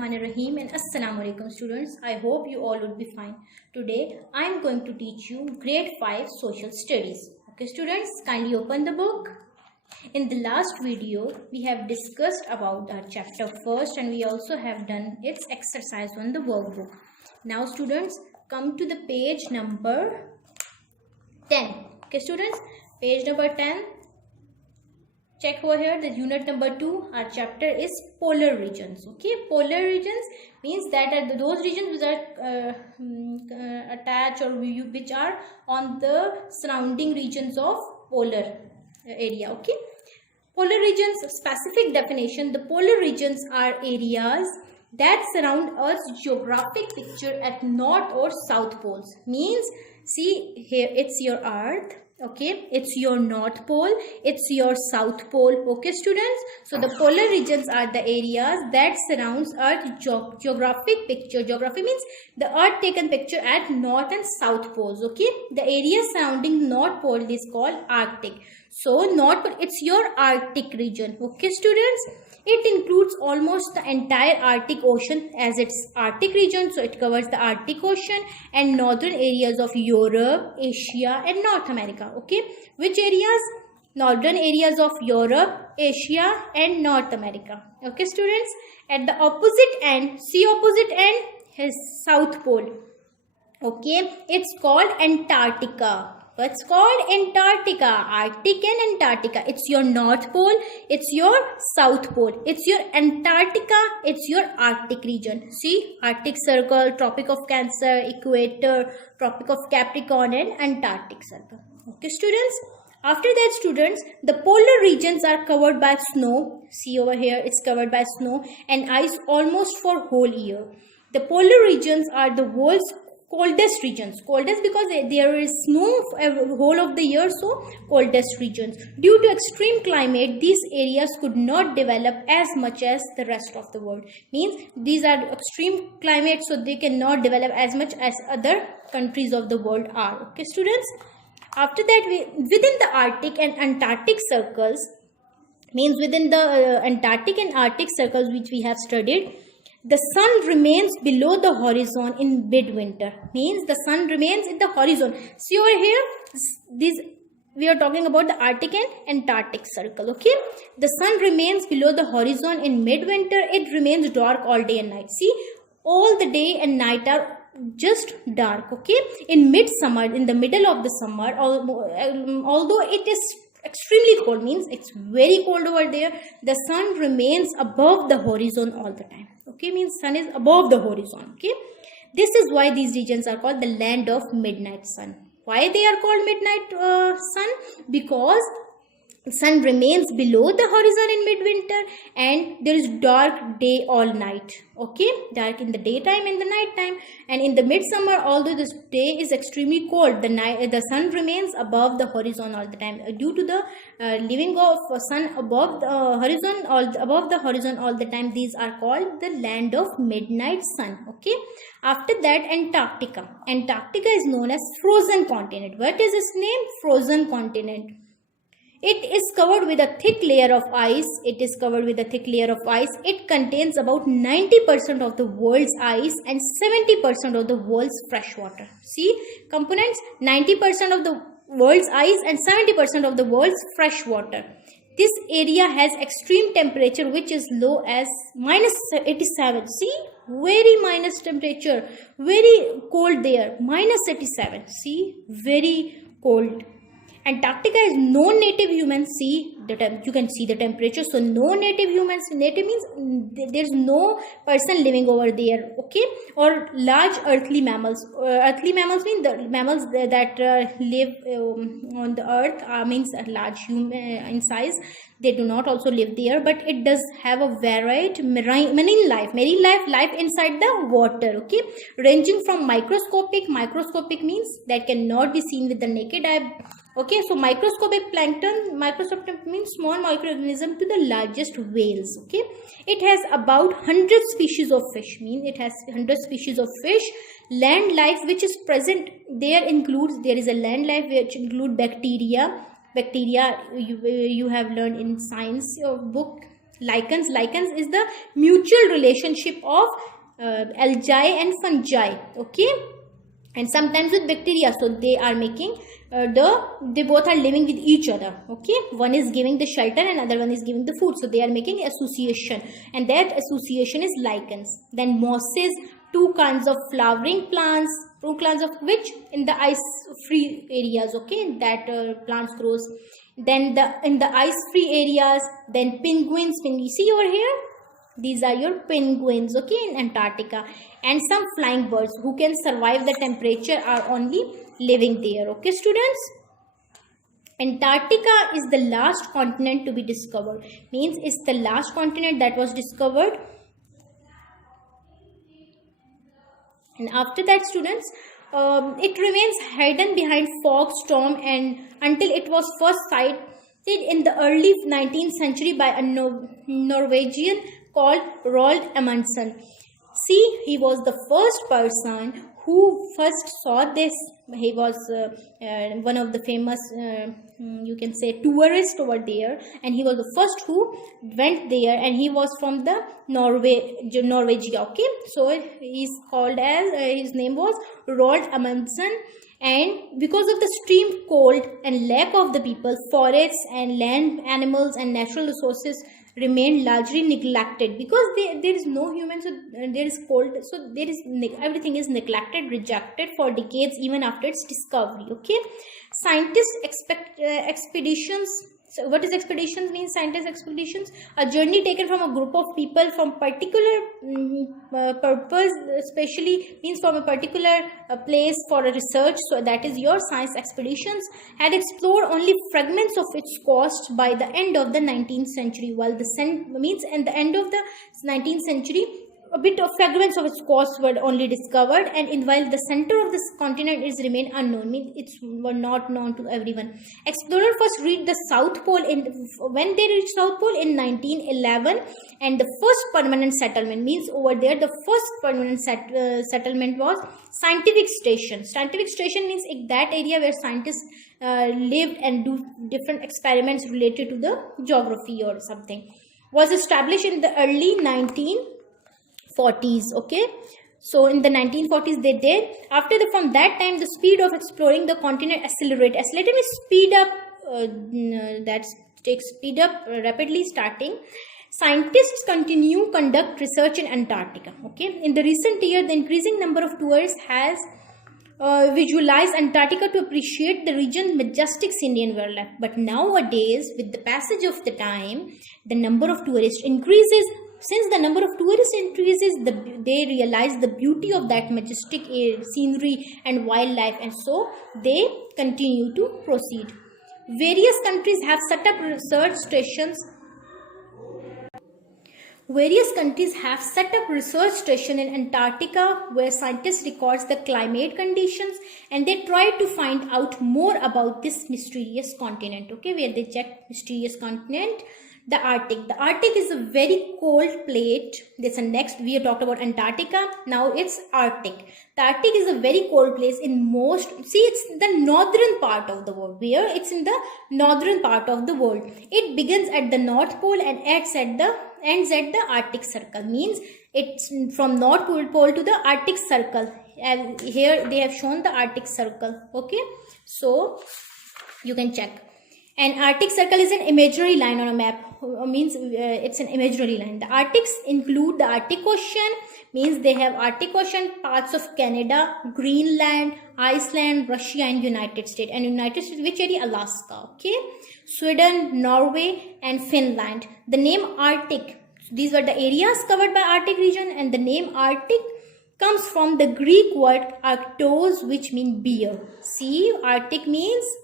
Bismillahirrahmanirrahim and Assalamu alaikum students. I hope you all would be fine. Today I am going to teach you grade 5 social studies. Okay students, kindly open the book. In the last video we have discussed about our chapter first and we also have done its exercise on the workbook. Now students, come to the page number 10. Okay students, page number 10. Check over here, the unit number 2, our chapter is polar regions. Okay, polar regions means that are those regions which are attached or which are on the surrounding regions of polar area. Okay, polar regions, specific definition: the polar regions are areas that surround Earth's geographic picture at north or south poles. Means, see here, it's your Earth. Okay, it's your north pole, it's your south pole. Okay students, so the polar regions are the areas that surrounds Earth geographic picture. Geography means the Earth taken picture at north and south poles. Okay, the area surrounding north pole is called Arctic. So north pole, it's your Arctic region. Okay students, it includes almost the entire Arctic Ocean as its Arctic region. So it covers the Arctic Ocean and northern areas of Europe, Asia and North America. Okay, which areas? Northern areas of Europe, Asia and North America. Okay students, at the opposite end, see opposite end, his South Pole. Okay, it's called Antarctica. What's called Antarctica? Arctic and Antarctica. It's your North Pole, it's your South Pole, it's your Antarctica, it's your Arctic region. See, Arctic Circle, Tropic of Cancer, Equator, Tropic of Capricorn and Antarctic Circle. Okay students, after that students, the polar regions are covered by snow. See over here, it's covered by snow and ice almost for whole year. The polar regions are the world's coldest regions. Coldest because there is snow whole of the year, so coldest regions. Due to extreme climate, these areas could not develop as much as the rest of the world. Means these are extreme climate, so they cannot develop as much as other countries of the world are. Okay students, after that within the Arctic and Antarctic circles, means within the Antarctic and Arctic circles which we have studied, the sun remains below the horizon in midwinter. Means the sun remains in the horizon. See over here, this we are talking about the Arctic and Antarctic circle. Okay, the sun remains below the horizon in midwinter. It remains dark all day and night. See, all the day and night are just dark. Okay, in midsummer, in the middle of the summer, although it is extremely cold, means it's very cold over there, the sun remains above the horizon all the time. Okay, means sun is above the horizon. Okay, this is why these regions are called the land of midnight sun. Why they are called midnight sun? Because sun remains below the horizon in midwinter and there is dark day all night. Okay, dark in the daytime and the night time, and in the midsummer, although this day is extremely cold, the sun remains above the horizon all the time. Due to the living of sun above the horizon, above the horizon all the time, these are called the land of midnight sun. Okay, after that Antarctica. Antarctica is known as frozen continent. What is its name? Frozen continent. It is covered with a thick layer of ice. It is covered with a thick layer of ice. It contains about 90% of the world's ice and 70% of the world's fresh water. See, components: 90% of the world's ice and 70% of the world's fresh water. This area has extreme temperature which is low as -87. See, very minus temperature, very cold there, -87. See, very cold. Antarctica is no native humans. See, you can see the temperature. So no native humans. Native means there's no person living over there. Okay, or large earthly mammals. Earthly mammals mean the mammals that live on the earth. Means large in size. They do not also live there, but it does have a varied marine life. Marine life inside the water. Okay, ranging from microscopic. Microscopic means that cannot be seen with the naked eye. Okay, so microscopic plankton, microscopic means small microorganism, to the largest whales. Okay, it has about 100 species of fish. Means it has 100 species of fish. Land life which is present there includes, there is a land life which include bacteria. You have learned in science book Lichens is the mutual relationship of algae and fungi, okay, and sometimes with bacteria. So they are making they both are living with each other, okay. One is giving the shelter and other one is giving the food, so they are making association, and that association is lichens. Then mosses, two kinds of flowering plants, two plants of which in the ice free areas, okay, that plants grows. Then in the ice free areas, then penguins, you see over here, these are your penguins, okay, in Antarctica. And some flying birds who can survive the temperature are only living there, okay students. Antarctica is the last continent to be discovered, means it's the last continent that was discovered. And after that students, it remains hidden behind fog, storm, and until it was first sighted in the early 19th century by a Norwegian called Roald Amundsen. See, he was the first person who first saw this. He was one of the famous, you can say, tourist over there, and he was the first who went there, and he was from the Norwegia, okay. So he's called as, his name was Roald Amundsen. And because of the extreme cold and lack of the people, forests and land animals and natural resources remained largely neglected, because there is no human, so there is cold, so there is everything is neglected, rejected for decades even after its discovery, okay. Scientists expeditions. So what is expeditions means? Scientist expeditions, a journey taken from a group of people from particular purpose, especially means from a particular place for a research. So that is your science expeditions, had explored only fragments of its coast by the end of the 19th century. While the means at the end of the 19th century, a bit of fragments of its coast were only discovered, and while the center of this continent is remain unknown, means it's were not known to everyone. Explorers first reached the South Pole when they reached South Pole in 1911, and the first permanent settlement, means over there the first permanent settlement was scientific station. Scientific station means in that area where scientists lived and do different experiments related to the geography or something, was established in the early 1940s, okay. So in the 1940s they did. From that time, the speed of exploring the continent accelerated means speed up, that takes speed up rapidly starting. Scientists conduct research in Antarctica, okay. In the recent year, the increasing number of tourists has visualized Antarctica to appreciate the region's majestic scenery and wildlife. But nowadays, with the passage of the time, the number of tourists increases. Since the number of tourists increases, they realize the beauty of that majestic scenery and wildlife, and so they continue to proceed. Various countries have set up research stations. Various countries have set up research stations in Antarctica where scientists record the climate conditions, and they try to find out more about this mysterious continent, okay, where they check mysterious continent. The Arctic. The Arctic is a very cold plate. This is next. We have talked about Antarctica. Now it's Arctic. The Arctic is a very cold place in most. See, it's the northern part of the world. Where it's in the northern part of the world. It begins at the North Pole and ends at the Arctic Circle. Means it's from North Pole to the Arctic Circle. And here they have shown the Arctic Circle. Okay, so you can check. An Arctic Circle is an imaginary line on a map. Means it's an imaginary line. The Arctics include the Arctic Ocean, means they have Arctic Ocean, parts of Canada, Greenland, Iceland, Russia, and United States. And United States, which area? Alaska, okay. Sweden, Norway, and Finland. The name Arctic, these were the areas covered by Arctic region, and the name Arctic comes from the Greek word Arctos, which means beer. See, Arctic is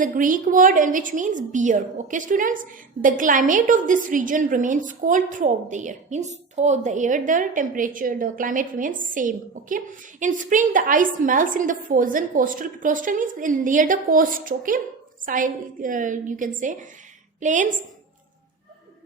a Greek word and which means beer. Okay, students. The climate of this region remains cold throughout the year. Means throughout the year, the temperature, the climate remains same. Okay. In spring, the ice melts in the frozen coastal means near the coast. Okay, side you can say plains.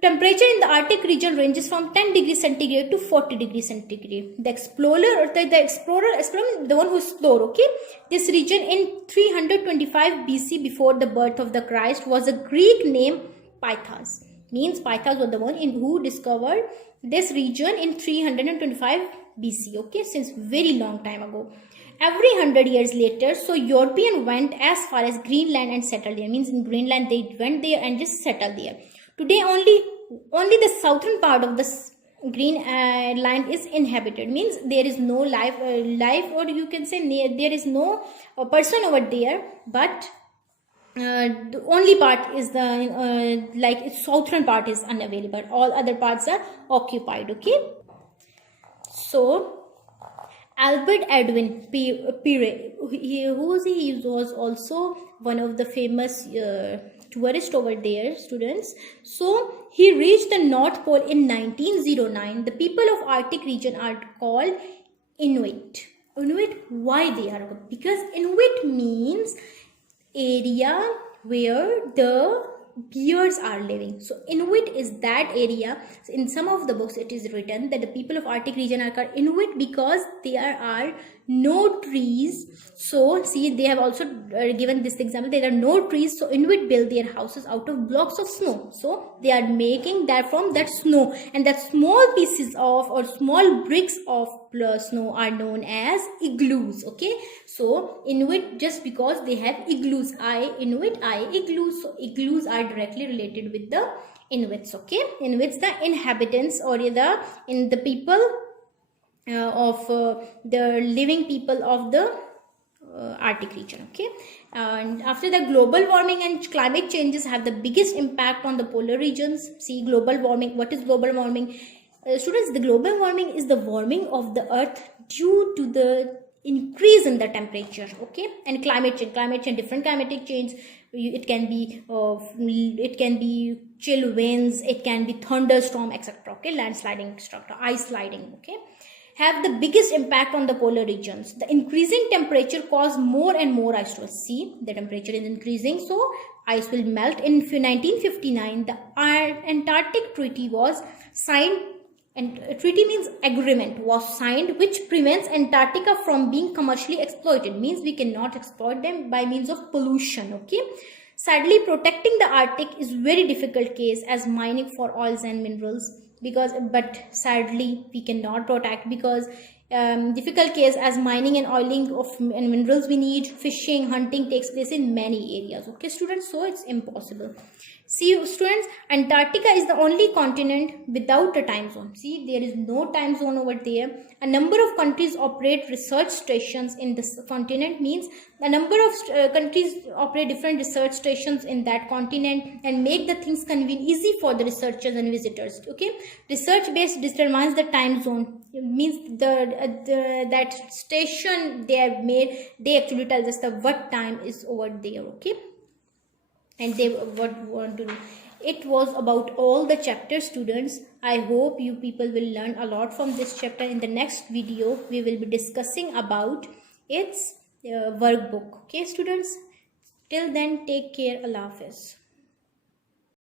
Temperature in the Arctic region ranges from 10 degrees centigrade to 40 degrees centigrade. The explorer, the one who explored, okay, this region in 325 BC before the birth of the Christ was a Greek name Pythas. Means Pythas was the one who discovered this region in 325 BC. Okay, since very long time ago. Every 100 years later, so European went as far as Greenland and settled there. Means in Greenland they went there and just settled there. Today only the southern part of the Greenland is inhabited. Means there is no life, or you can say there is no person over there. But the only part is the like southern part is unavailable. All other parts are occupied. Okay. So Albert Edwin Pire, who was he? He was also one of the famous tourists over there, students. So he reached the North Pole in 1909. The people of Arctic region are called Inuit. Inuit, why they are? Because Inuit means area where the bears are living. So Inuit is that area. So in some of the books it is written that the people of Arctic region are called Inuit because there are no trees. So see, they have also given this example, there are no trees, so Inuit build their houses out of blocks of snow. So they are making that from that snow, and that small pieces of or small bricks of snow are known as igloos. Okay, so Inuit, just because they have igloos, Inuit, igloos. So igloos are directly related with the Inuits. Okay, Inuits, the inhabitants or the people of the living people of the Arctic region. Okay, and after the global warming and climate changes have the biggest impact on the polar regions. See, global warming. What is global warming? Students, the global warming is the warming of the earth due to the increase in the temperature. Okay, and climate change, different climatic change. It can be chill winds, it can be thunderstorm, etc. Okay, landsliding, etc. Ice sliding. Okay, have the biggest impact on the polar regions. The increasing temperature cause more and more ice to see. The temperature is increasing, so ice will melt. In 1959, the Antarctic Treaty was signed, and treaty means agreement was signed, which prevents Antarctica from being commercially exploited. Means we cannot exploit them by means of pollution. Okay. Sadly, protecting the Arctic is very difficult case as mining for oils and minerals. But sadly we cannot protect because difficult case as mining and oiling of and minerals we need. Fishing, hunting takes place in many areas. Okay, students, so it's impossible. See, students, Antarctica is the only continent without a time zone. See, there is no time zone over there. A number of countries operate research stations in this continent. Means a number of countries operate different research stations in that continent and make the things convenient, easy for the researchers and visitors. Okay, research base determines the time zone. It means that station they have made, they actually tell us the what time is over there. Okay, and they what want to do. It was about all the chapter, students. I hope you people will learn a lot from this chapter. In the next video we will be discussing about its workbook. Okay, students, till then, take care. Allah Hafiz.